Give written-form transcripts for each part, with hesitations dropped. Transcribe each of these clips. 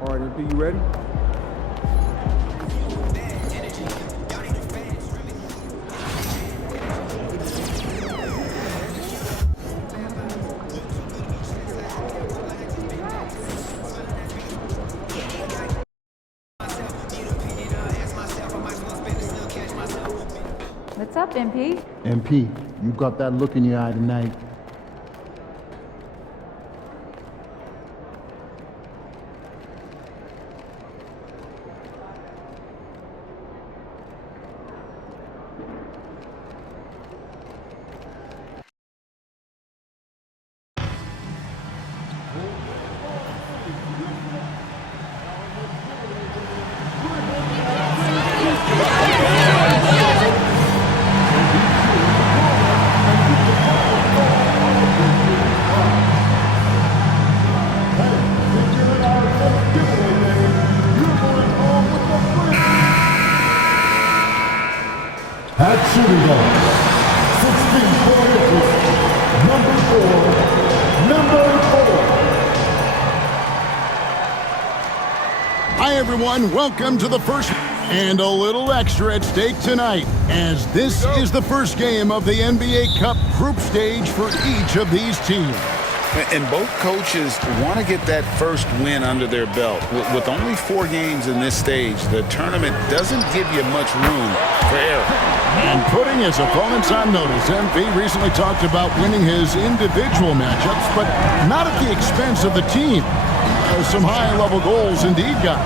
All right, MP, you ready? What's up, MP? MP, you got that look in your eye tonight. At shooting guard, 6 feet 4 inches, number 4. Hi everyone, welcome to the first and a little extra at stake tonight, as this is the first game of the NBA Cup group stage for each of these teams. And both coaches want to get that first win under their belt. With only 4 games in this stage, the tournament doesn't give you much room for error. And putting his opponents on notice, MP recently talked about winning his individual matchups, but not at the expense of the team. Some high-level goals indeed, guys.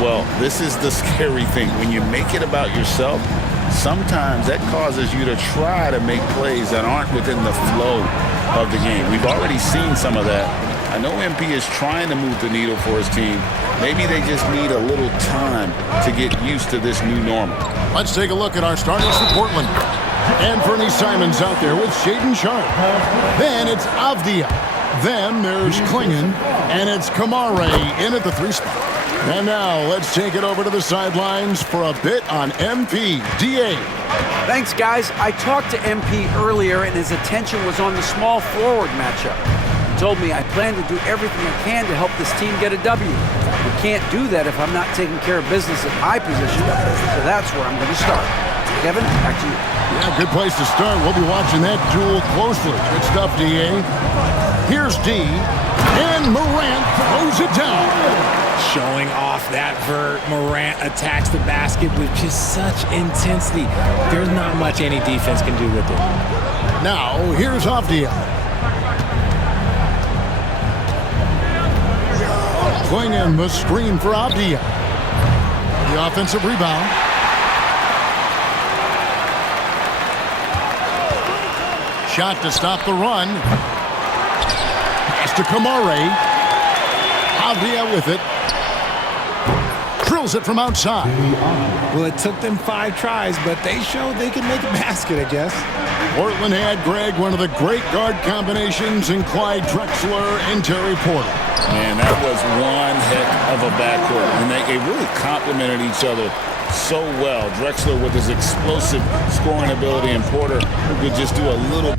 Well, this is the scary thing. When you make it about yourself, sometimes that causes you to try to make plays that aren't within the flow of the game. We've already seen some of that. I know MP is trying to move the needle for his team. Maybe they just need a little time to get used to this new normal. Let's take a look at our starters for Portland. Anthony Simons out there with Shaedon Sharpe. Then it's Avdia. Then there's Klingon. And it's Kamare in at the 3 spot. And now let's take it over to the sidelines for a bit on MP. DA. Thanks, guys. I talked to MP earlier, and his attention was on the small forward matchup. He told me I plan to do everything I can to help this team get a W. We can't do that if I'm not taking care of business at my position, so that's where I'm going to start. Kevin, back to you. Yeah, good place to start. We'll be watching that duel closely. Good stuff, DA. Here's D. And Morant throws it down. Showing off that vert. Morant attacks the basket with just such intensity. There's not much any defense can do with it. Now, here's Avdia. Klingon the screen for Avdia. The offensive rebound. Shot to stop the run. Pass to Kamare. Avdia with it. Drills it from outside. Well, it took them 5 tries, but they showed they could make a basket, I guess. Portland had, Greg, one of the great guard combinations in Clyde Drexler and Terry Porter. Man, that was one heck of a backcourt. And they really complemented each other so well. Drexler with his explosive scoring ability and Porter who could just do a little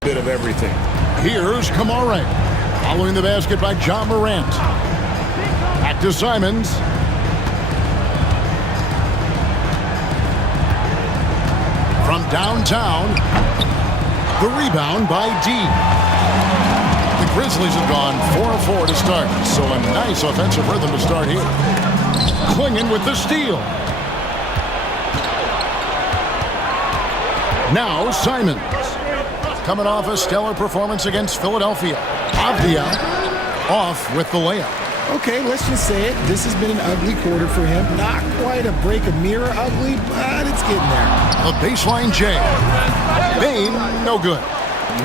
bit of everything. Here's Kamare. Following the basket by John Morant. Back to Simons. From downtown, the rebound by D. The Grizzlies have gone 4-4 to start, so a nice offensive rhythm to start here. Klingon with the steal. Now Simons. Coming off a stellar performance against Philadelphia. Avdia off with the layup. Okay, let's just say it. This has been an ugly quarter for him. Not quite a break a mirror ugly, but it's getting there. A baseline J. Bane, no good.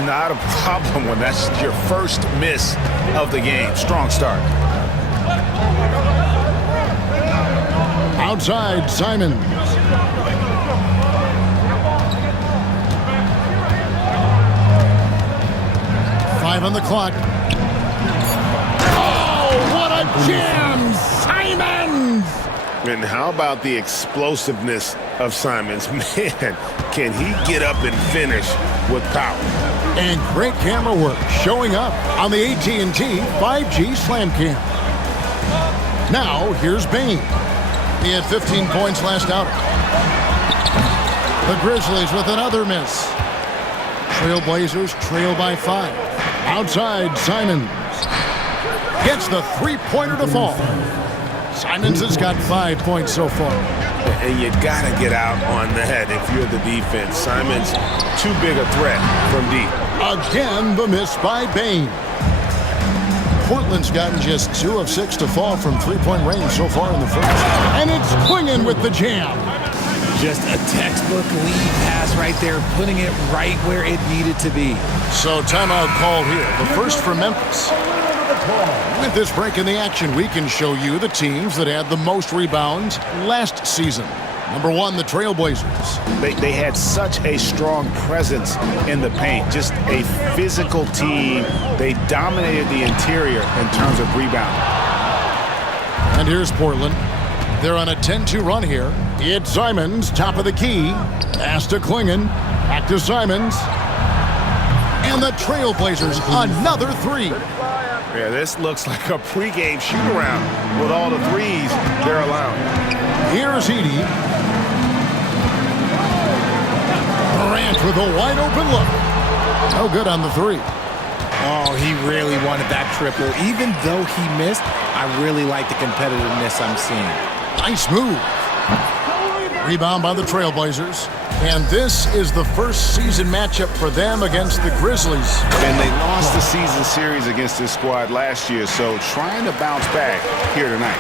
Not a problem when that's your first miss of the game. Strong start. Outside, Simons. Five on the clock. Oh, what a jam! Simons! And how about the explosiveness of Simons? Man, can he get up and finish with power? And great camera work showing up on the AT&T 5G Slam Cam. Now, here's Bane. He had 15 points last outing. The Grizzlies with another miss. Trailblazers trail by 5. Outside, Simons gets the three-pointer to fall. Simons has got 5 points so far. And you got to get out on that if you're the defense. Simons, too big a threat from deep. Again, the miss by Bane. Portland's gotten just 2 of 6 to fall from three-point range so far in the first. And it's Clingan with the jam. Just a textbook lead pass right there, putting it right where it needed to be. So timeout called here, the first for Memphis. With this break in the action, we can show you the teams that had the most rebounds last season. Number 1, the Trailblazers. They had such a strong presence in the paint, just a physical team. They dominated the interior in terms of rebounding. And here's Portland. They're on a 10-2 run here. It's Simons, top of the key. Pass to Clingan. Back to Simons. And the Trailblazers, another 3. Yeah, this looks like a pregame shoot-around with all the threes they're allowing. Here's Edey. Morant with a wide-open look. No good on the 3. Oh, he really wanted that triple. Even though he missed, I really like the competitiveness I'm seeing. Nice move. Rebound by the Trailblazers. And this is the first season matchup for them against the Grizzlies. And they lost the season series against this squad last year, so trying to bounce back here tonight.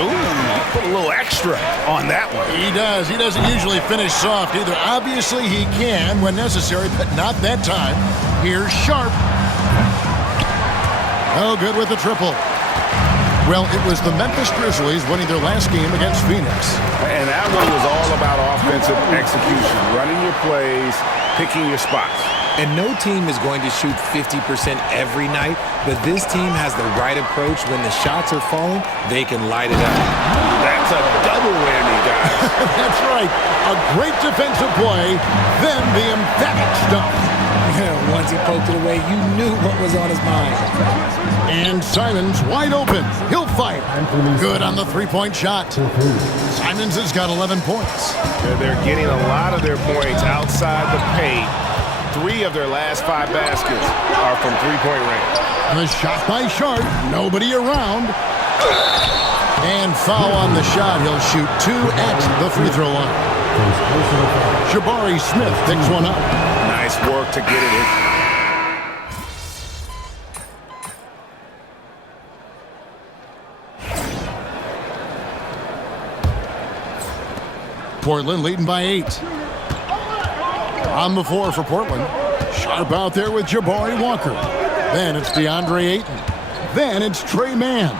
Ooh, put a little extra on that one. He does. He doesn't usually finish soft either. Obviously, he can when necessary, but not that time. Here's Sharp. No good with the triple. Well, it was the Memphis Grizzlies winning their last game against Phoenix. And that one was all about offensive execution, running your plays, picking your spots. And no team is going to shoot 50% every night, but this team has the right approach. When the shots are falling, they can light it up. That's a double whammy, guys. That's right. A great defensive play, then the emphatic stuff. Once he poked it away, you knew what was on his mind. And Simons wide open. He'll fire. Good on the three-point shot. Simons has got 11 points. They're getting a lot of their points outside the paint. 3 of their last 5 baskets are from three-point range. The shot by Sharp. Nobody around. And foul on the shot. He'll shoot 2 at the free throw line. Jabari Smith picks one up. Nice work to get it in. Portland leading by 8. On the floor for Portland. Sharp out there with Jabari Walker. Then it's DeAndre Ayton. Then it's Trey Mann.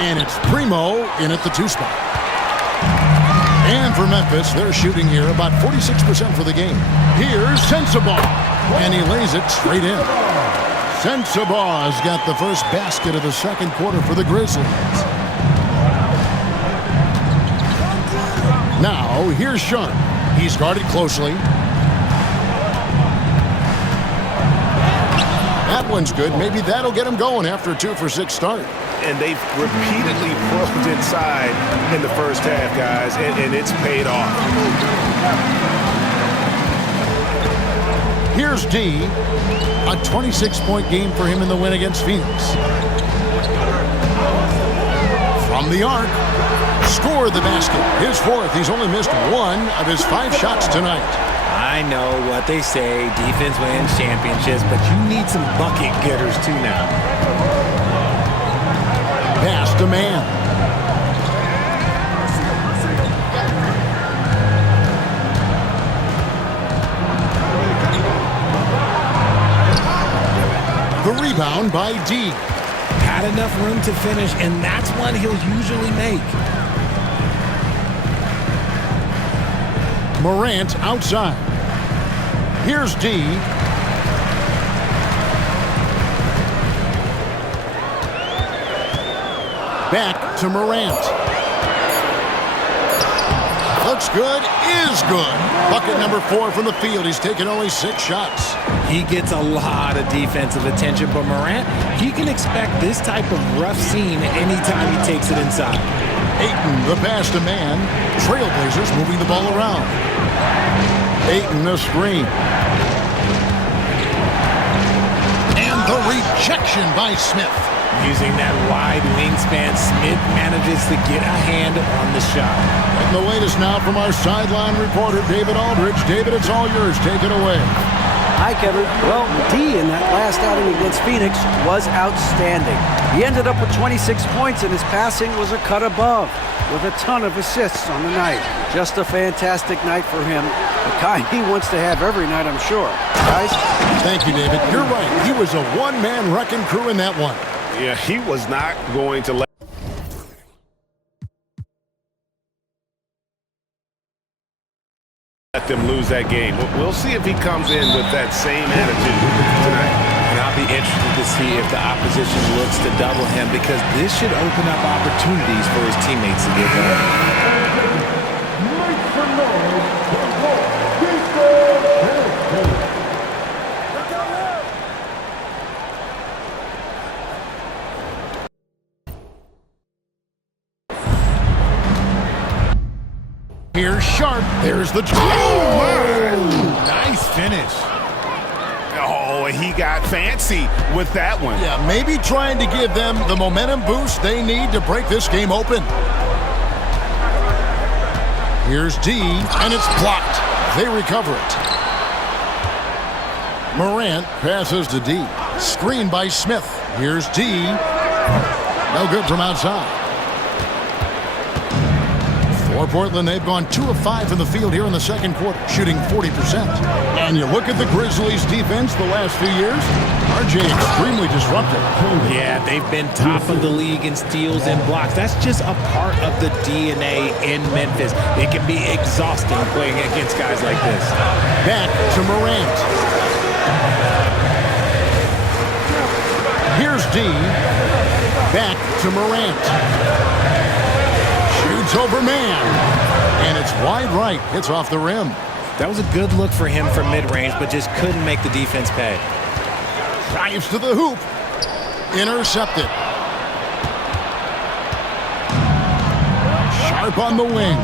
And it's Primo in at the 2 spot. And for Memphis, they're shooting here about 46% for the game. Here's Sensabaugh. And he lays it straight in. Sensabaugh has got the first basket of the second quarter for the Grizzlies. Now, here's Sharp. He's guarded closely. That one's good. Maybe that'll get him going after a 2-for-6 start. And they've repeatedly probed inside in the first half, guys, and it's paid off. Here's D. A 26-point game for him in the win against Phoenix. From the arc. Scored the basket. His 4th. He's only missed 1 of his 5 shots tonight. I know what they say, defense wins championships, but you need some bucket getters too now. Pass to Mann. The rebound by D. Had enough room to finish, and that's one he'll usually make. Morant outside. Here's D. Back to Morant. Looks good, is good. Bucket number 4 from the field. He's taken only 6 shots. He gets a lot of defensive attention, but Morant, he can expect this type of rough scene anytime he takes it inside. Ayton, the pass to man. Trailblazers moving the ball around. Ayton, the screen. And the rejection by Smith. Using that wide wingspan, Smith manages to get a hand on the shot. And the latest now from our sideline reporter, David Aldridge. David, it's all yours. Take it away. Hi, Kevin. Well, D in that last outing against Phoenix was outstanding. He ended up with 26 points, and his passing was a cut above, with a ton of assists on the night. Just a fantastic night for him. The kind he wants to have every night, I'm sure. Guys? Thank you, David. You're right. He was a one-man wrecking crew in that one. Yeah, he was not going to let them lose that game. We'll see if he comes in with that same attitude tonight. And I'll be interested to see if the opposition looks to double him, because this should open up opportunities for his teammates to get going. Here's Sharp. There's the... Nice finish. Oh, he got fancy with that one. Yeah, maybe trying to give them the momentum boost they need to break this game open. Here's D, and it's blocked. They recover it. Morant passes to D. Screen by Smith. Here's D. No good from outside. For Portland, they've gone 2 of 5 in the field here in the second quarter, shooting 40%. And you look at the Grizzlies' defense the last few years, RJ extremely disruptive. Yeah, they've been top of the league in steals and blocks. That's just a part of the DNA in Memphis. It can be exhausting playing against guys like this. Back to Morant. Here's D. Back to Morant. Shoots over man. And it's wide right. Hits off the rim. That was a good look for him from mid-range, but just couldn't make the defense pay. Drives to the hoop. Intercepted. Sharp on the wing.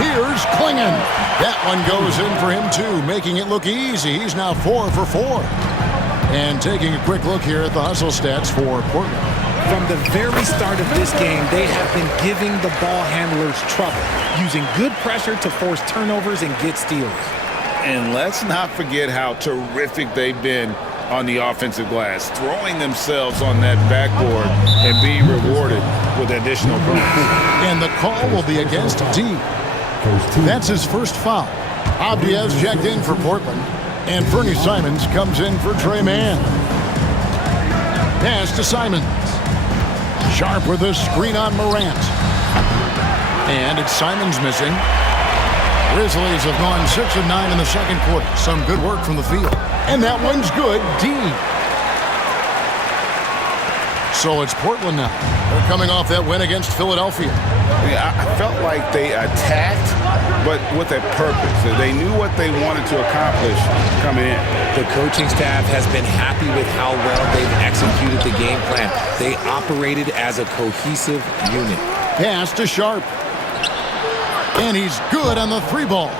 Here's Klingon. That one goes in for him too, making it look easy. He's now 4 for 4. And taking a quick look here at the hustle stats for Portland. From the very start of this game, they have been giving the ball handlers trouble, using good pressure to force turnovers and get steals. And let's not forget how terrific they've been on the offensive glass, throwing themselves on that backboard and being rewarded with additional points. And the call will be against D. That's his first foul. Avdia's checked in for Portland, and Fernie Simons comes in for Trey Mann. Pass to Simons. Sharp with a screen on Morant. And it's Simons missing. Grizzlies have gone 6 of 9 in the second quarter. Some good work from the field. And that one's good. D. So it's Portland now. They're coming off that win against Philadelphia. Yeah, I felt like they attacked, but with a purpose. They knew what they wanted to accomplish coming in. The coaching staff has been happy with how well they've executed the game plan. They operated as a cohesive unit. Pass to Sharp. And he's good on the 3-ball.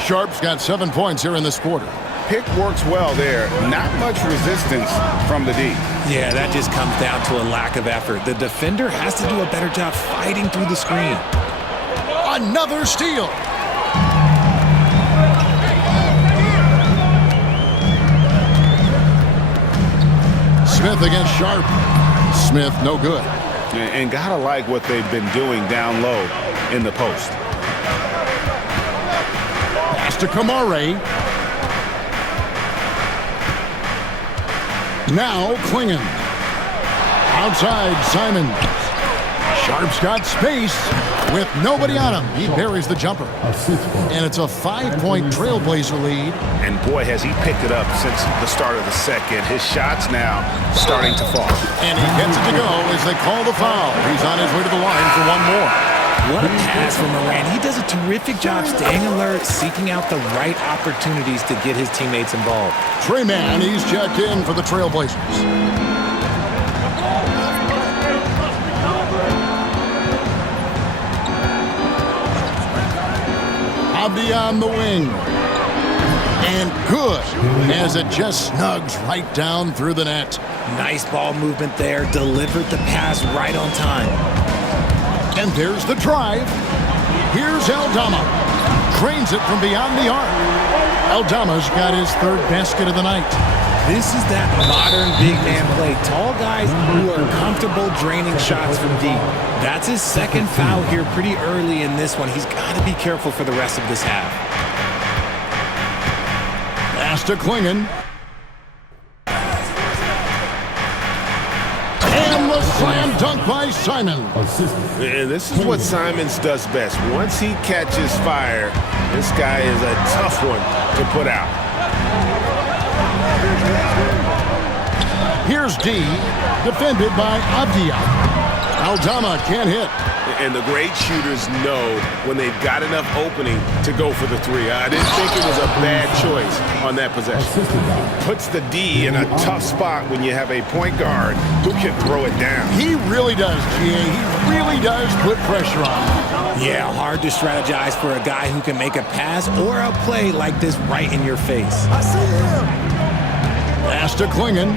Sharp's got 7 points here in this quarter. Pick works well there. Not much resistance from the D. Yeah, that just comes down to a lack of effort. The defender has to do a better job fighting through the screen. Another steal. Smith against Sharp. Smith, no good. And gotta like what they've been doing down low in the post. Pass to Kamare. Now Klingon. Outside, Simons. Sharp's got space with nobody on him. He buries the jumper. And it's a 5-point Trailblazer lead. And boy, has he picked it up since the start of the second. His shot's now starting to fall. And he gets it to go as they call the foul. He's on his way to the line for one more. What a pass from Moran. He does a terrific job staying alert, seeking out the right opportunities to get his teammates involved. Trey Mann, he's checked in for the Trailblazers. Avdia on the wing. And good, as it just snugs right down through the net. Nice ball movement there. Delivered the pass right on time. And there's the drive. Here's Aldama. Trains it from beyond the arc. Aldama's got his third basket of the night. This is that modern big man play. Tall guys who are comfortable draining shots from deep. That's his second foul here pretty early in this one. He's got to be careful for the rest of this half. Pass to Klingon. And the slam dunk by Simon. And this is what Simons does best. Once he catches fire, this guy is a tough one to put out. Here's D, defended by Avdia. Aldama can't hit. And the great shooters know when they've got enough opening to go for the three. I didn't think it was a bad choice on that possession. Puts the D in a tough spot when you have a point guard who can throw it down. He really does, GA. He really does put pressure on him. Yeah, hard to strategize for a guy who can make a pass or a play like this right in your face. Pass to Klingon.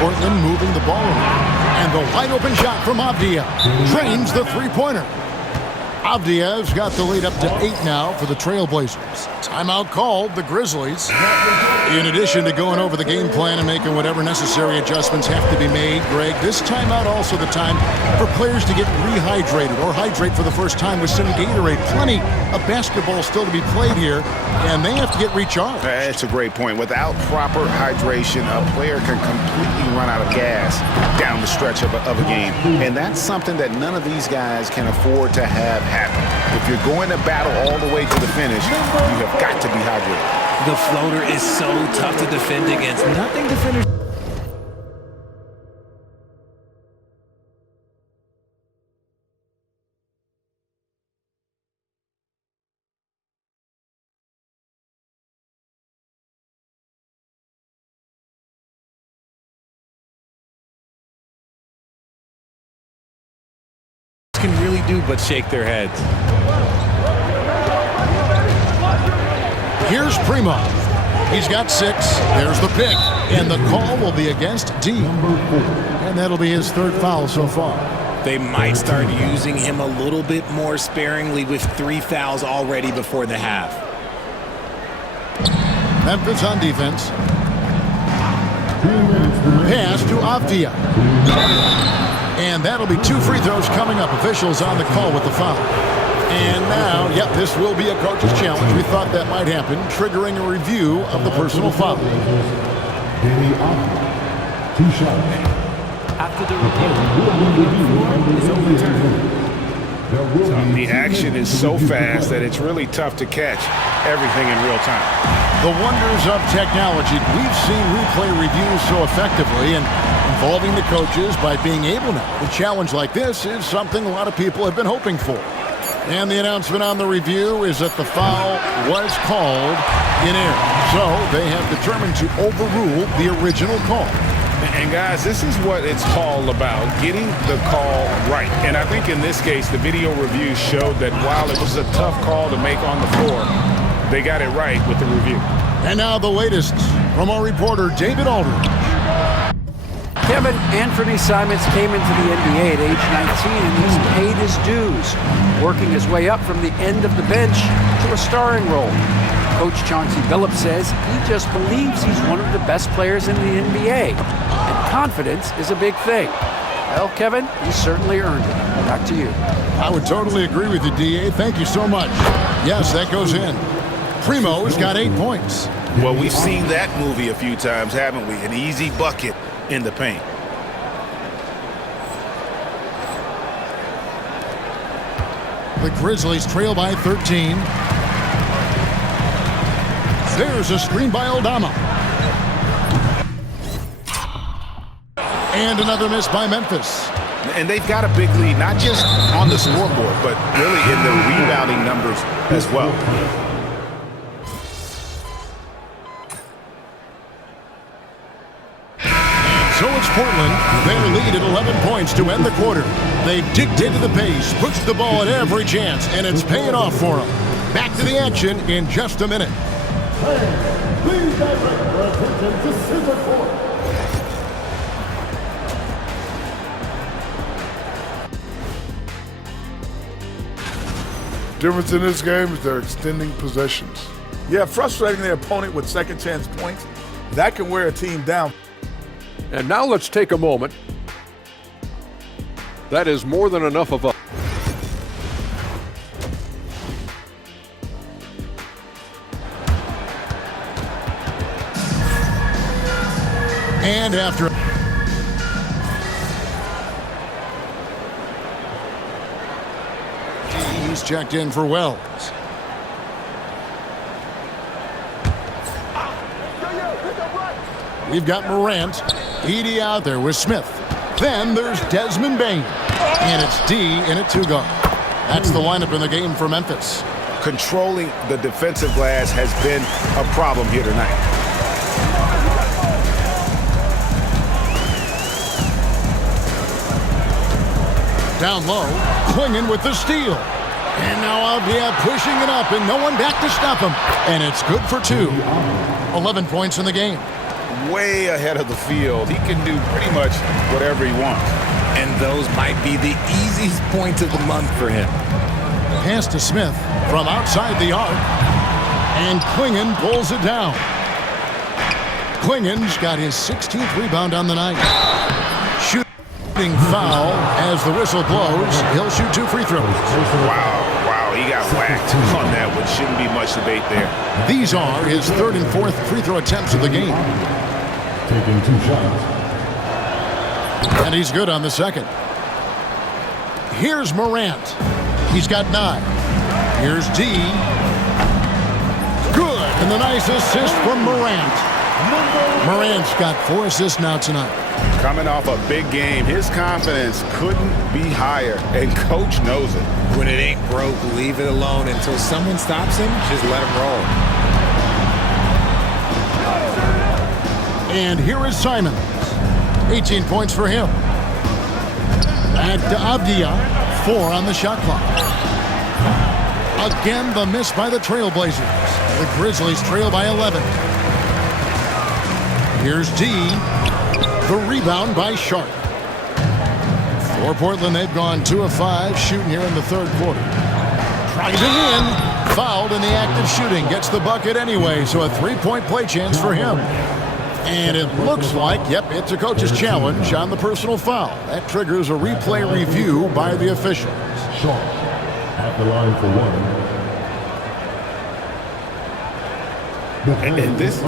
Portland moving the ball around. And the wide open shot from Avdia drains the three-pointer. Avdia's got the lead up to 8 now for the Trailblazers. Timeout called, the Grizzlies. In addition to going over the game plan and making whatever necessary adjustments have to be made, Greg, this timeout also the time for players to get rehydrated or hydrate for the first time with some Gatorade. Plenty of basketball still to be played here, and they have to get recharged. That's a great point. Without proper hydration, a player can completely run out of gas down the stretch of a game. And that's something that none of these guys can afford to have happen. If you're going to battle all the way to the finish, you have got to be hydrated. The floater is so tough to defend against. Nothing defenders. Can really do but shake their heads. Here's Primo. He's got 6. There's the pick. And the call will be against D. And that'll be his third foul so far. They might start using him a little bit more sparingly with 3 fouls already before the half. Memphis on defense. Pass to Avdia. And that'll be 2 free throws coming up. Officials on the call with the foul. And now, yep, this will be a coach's challenge. We thought that might happen, triggering a review of the personal foul. After the review, is overturned. The action is so fast that it's really tough to catch everything in real time. The wonders of technology. We've seen replay reviews so effectively and involving the coaches by being able now. A challenge like this is something a lot of people have been hoping for. And the announcement on the review is that the foul was called in error. So they have determined to overrule the original call. And guys, this is what it's all about, getting the call right. And I think in this case, the video review showed that while it was a tough call to make on the floor, they got it right with the review. And now the latest from our reporter, David Aldridge. Kevin, Anthony Simons came into the NBA at age 19 and he's paid his dues, working his way up from the end of the bench to a starring role. Coach Chauncey Billups says he just believes he's one of the best players in the NBA, and confidence is a big thing. Well, Kevin, he certainly earned it. Back to you. I would totally agree with you, D.A. Thank you so much. Yes, that goes in. Primo's got 8 points. Well, we've seen that movie a few times, haven't we? An easy bucket in the paint. The Grizzlies trail by 13. There's a screen by Aldama. And another miss by Memphis. And they've got a big lead, not just on the scoreboard, but really in the rebounding numbers as well. So it's Portland. Their lead at 11 points to end the quarter. They've dictated the pace, pushed the ball at every chance, and it's paying off for them. Back to the action in just a minute. Please direct your attention to center court. Difference in this game is they're extending possessions. Yeah, frustrating their opponent with second chance points. That can wear a team down. And now let's take a moment. That is more than enough of a... And after... He's checked in for Wells. We've got Morant. Edie out there with Smith. Then there's Desmond Bane. And it's D in at 2 guard. That's the lineup in the game for Memphis. Controlling the defensive glass has been a problem here tonight. Down low, Clingan with the steal. And now Avdia pushing it up, and no one back to stop him. And it's good for 2. 11 points in the game. Way ahead of the field. He can do pretty much whatever he wants. And those might be the easiest points of the month for him. Pass to Smith from outside the arc. And Clingan pulls it down. Clingan's got his 16th rebound on the night. Shooting foul as the whistle blows. He'll shoot 2 free throws. Wow, he got whacked on that one. Shouldn't be much debate there. These are his 3rd and 4th free throw attempts of the game. Taking 2 shots. And he's good on the second. Here's Morant. He's got 9. Here's D. Good. And the nice assist from Morant. Morant's got 4 assists now tonight. Coming off a big game, his confidence couldn't be higher, and coach knows it. When it ain't broke, leave it alone until someone stops him. Just let him roll. And here is Simons. 18 points for him. And Avdia, 4 on the shot clock. Again, the miss by the Trailblazers. The Grizzlies trail by 11. Here's D. The rebound by Sharp. For Portland, they've gone 2 of 5 shooting here in the 3rd quarter. Tries it in. Fouled in the act of shooting. Gets the bucket anyway, so a 3-point play chance for him. And it looks like, yep, it's a coach's challenge on the personal foul. That triggers a replay review by the officials. Sharp at the line for 1. And this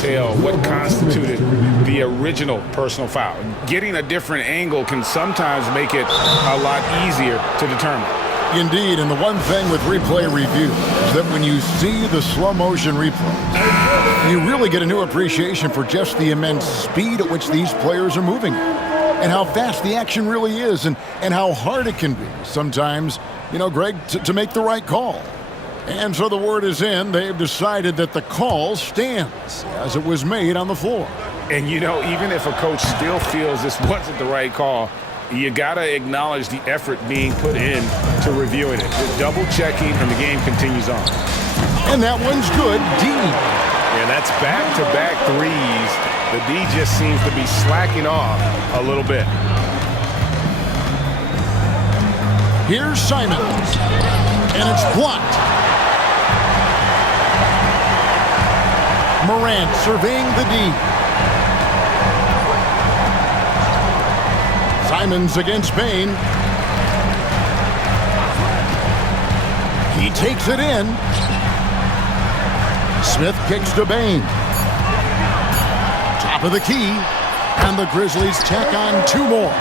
tell what constituted the original personal foul. Getting a different angle can sometimes make it a lot easier to determine. Indeed, and the one thing with replay review is that when you see the slow motion replays, you really get a new appreciation for just the immense speed at which these players are moving and how fast the action really is and how hard it can be sometimes, you know, Greg, to make the right call. And so the word is in. They've decided that the call stands as it was made on the floor. And, you know, even if a coach still feels this wasn't the right call, you got to acknowledge the effort being put in to reviewing it. The double checking, and the game continues on. And that one's good. D. And that's back-to-back threes. The D just seems to be slacking off a little bit. Here's Simons. And it's blocked. Morant surveying the D. Simons against Bane. He takes it in. Smith kicks to Bane. Top of the key. And the Grizzlies tack on 2 more.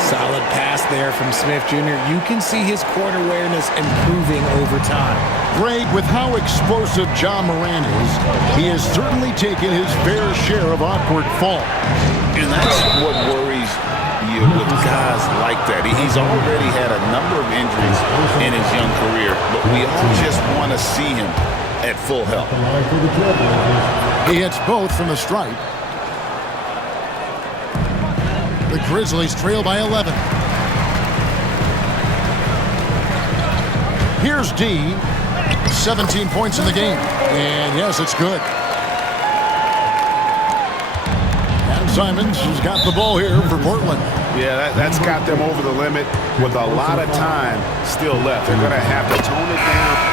Solid pass there from Smith Jr. You can see his court awareness improving over time. Greg, with how explosive Ja Morant is, he has certainly taken his fair share of awkward falls. And that's what worries you with guys like that. He's already had a number of injuries in his young career, but we all just want to see him at full health. He hits both from the stripe. The Grizzlies trail by 11. Here's D. 17 points in the game. And yes, it's good. And Simons has got the ball here for Portland. Yeah, that's got them over the limit with a lot of time still left. They're going to have to tone it down.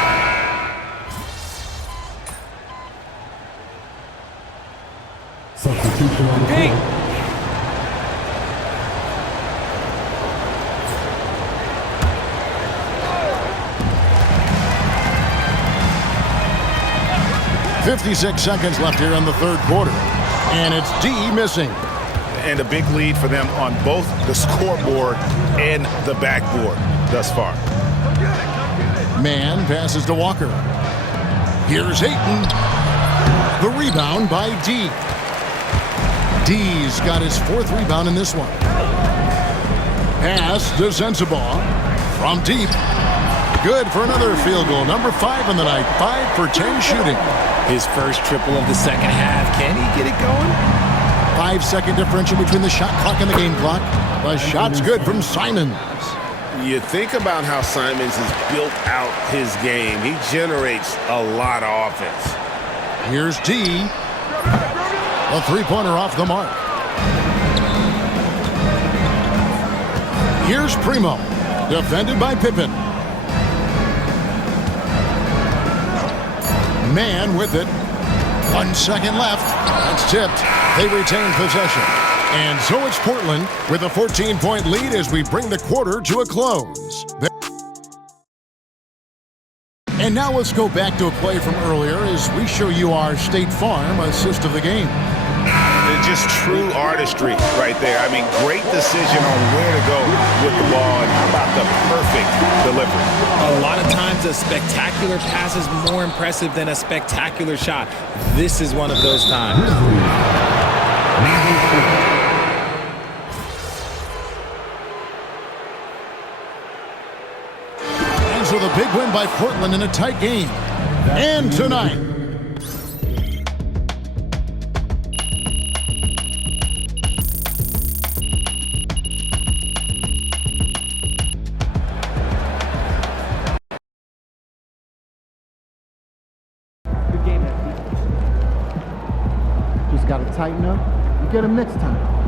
Substitution on the field. 56 seconds left here in the third quarter. And it's D missing. And a big lead for them on both the scoreboard and the backboard thus far. Mann passes to Walker. Here's Ayton. The rebound by D. D's got his fourth rebound in this one. Pass to Sensabaugh from deep. Good for another field goal. Number 5 on the night. 5 for 10 shooting. His first triple of the second half. Can he get it going? 5-second differential between the shot clock and the game clock. The shot's good from Simons. You think about how Simons has built out his game. He generates a lot of offense. Here's D. A three-pointer off the mark. Here's Primo. Defended by Pippen. Mann with it. 1 second left. That's tipped. They retain possession. And so it's Portland with a 14-point lead as we bring the quarter to a close. And now let's go back to a play from earlier as we show you our State Farm assist of the game. It's just true artistry right there. I mean, great decision on where to go with the ball, and how about the perfect delivery? A lot of times a spectacular pass is more impressive than a spectacular shot. This is one of those times. And so the big win by Portland in a tight game. And tonight, Just got to tighten up and get him next time.